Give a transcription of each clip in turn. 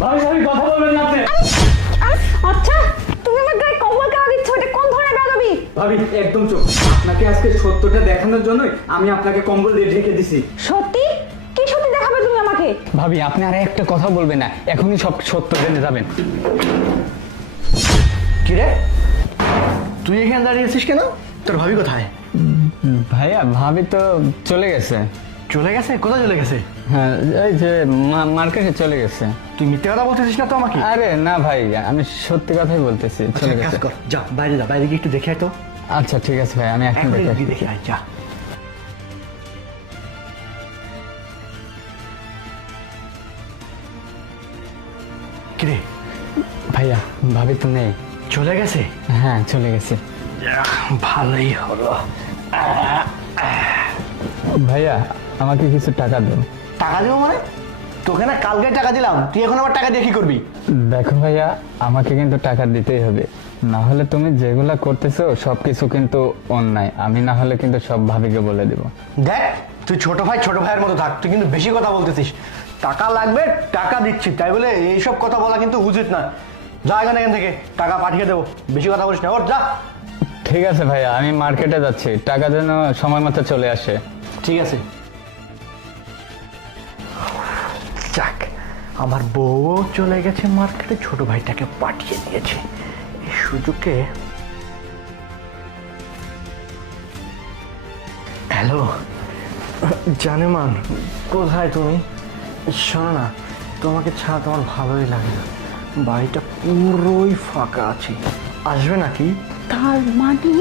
ভাবি ভাবি কথা বলবেন না আপনি। আচ্ছা তুমি আমার গায়ে কম্বল কেন দিচ্ছ? এটা কোন ধরনের বেয়াদবি? ভাবি একদম চুপ। আপনাকে আজকে সত্যটা দেখানোর জন্যই আমি আপনাকে কম্বল দিয়ে ঢেকে দিছি। সত্যি? কি সত্যি দেখাবে তুমি আমাকে? ভাবি আপনি আর একটা কথা বলবেন না, এখনই সব সত্য জেনে যাবেন। কি রে, তুই এখানে দাঁড়িয়ে আছিস কেন? তোর ভাবি কোথায়? ভাইয়া ভাবি তো চলে গেছে। চলে গেছে? কোথায় চলে গেছে? হ্যাঁ এই যে মার্কেটে চলে গেছে। তুই মিথ্যে কথা বলতেছিস না তো আমাকে? আরে না ভাই, আমি সত্যি কথাই বলতেছি, চলে কাজ গেছে। কর, যা বাইরে যা, বাইরে গিয়ে একটু দেখে আয় তো। আচ্ছা ঠিক আছে ভাই, আমি এখন এখনই দেখে গিয়ে দেখে আয়, যা। কিরে ভাইয়া ভাবি তো নেই। চলে গেছে? হ্যাঁ চলে গেছে। ভালোই হলো। ভাইয়া আমাকে কিছু টাকা দেন। টাকা দেবো মানে? তোকে না কালকে টাকা দিলাম, তুই এখন আবার টাকা দিয়ে কি করবি? দেখো ভাইয়া, আমাকে কিন্তু টাকা দিতেই হবে, না হলে তুমি যেগুলা করতেছো সবকিছু কিন্তু অন্যায়। আমি না হলে কিন্তু সব ভাবিকে বলে দেব। দেখ, তুই ছোট ভাইয়ের মতো থাক, তুই কিন্তু বেশি কথা বলতেছিস। টাকা লাগবে, টাকা দিচ্ছি, তাই বলে এইসব কথা বলা কিন্তু উচিত না। যা এখান থেকে, টাকা পাঠিয়ে দেবো, বেশি কথা বলিস না, ওর যা। ঠিক আছে ভাইয়া, আমি মার্কেটে যাচ্ছি, টাকা যেন সময় মতো চলে আসে। ঠিক আছে। যাক, আমার বউ চলে গেছে মার্কেটে, ছোট ভাইটাকে পাঠিয়ে দিয়েছে। এই সুযোগে হ্যালো জানেমান, কোথায় তুমি? শোনো না, তোমাকে ছাড়া তোমার ভালোই লাগে না, বাড়িটা পুরোই ফাঁকা আছে, আসবে নাকি? তার মানে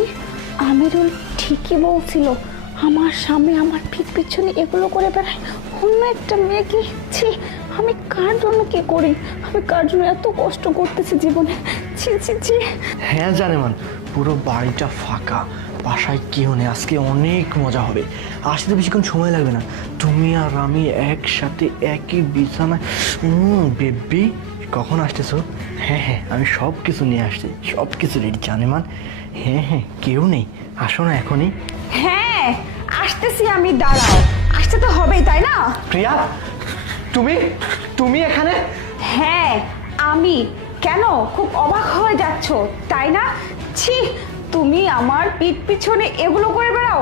আমিরুল ঠিকই বলছিল, আমার সামনে আমার পিছনে এগুলো করে বেড়ায় অন্য একটা মেয়েকে। ছি, আমি কার জন্য কি করি? আমি কার জন্য এত কষ্ট করতেছি জীবনে? ছি ছি ছি। হ্যাঁ জানেমান, পুরো বাড়িটা ফাঁকা, বাসায় কেউ নেই, আজকে অনেক মজা হবে। আসতে বেশিক্ষণ সময় লাগবে না, তুমি আর আমি একসাথে একই বিছানায়। বেবি, কখন আসতেছো? হ্যাঁ হ্যাঁ, আমি সব কিছু নিয়ে আসছি, সব কিছু রেডি জানেমান। হ্যাঁ হ্যাঁ, কেউ নেই, আসো না এখনই। হ্যাঁ আসতেছি আমি, দাঁড়াও। আসতে তো হবেই তাই না? প্রিয়া, তুমি তুমি এখানে? হ্যাঁ আমি। কেন খুব অবাক হয়ে যাচ্ছ তাই না? ছি, তুমি আমার পিছনে এগুলো করে বেড়াও,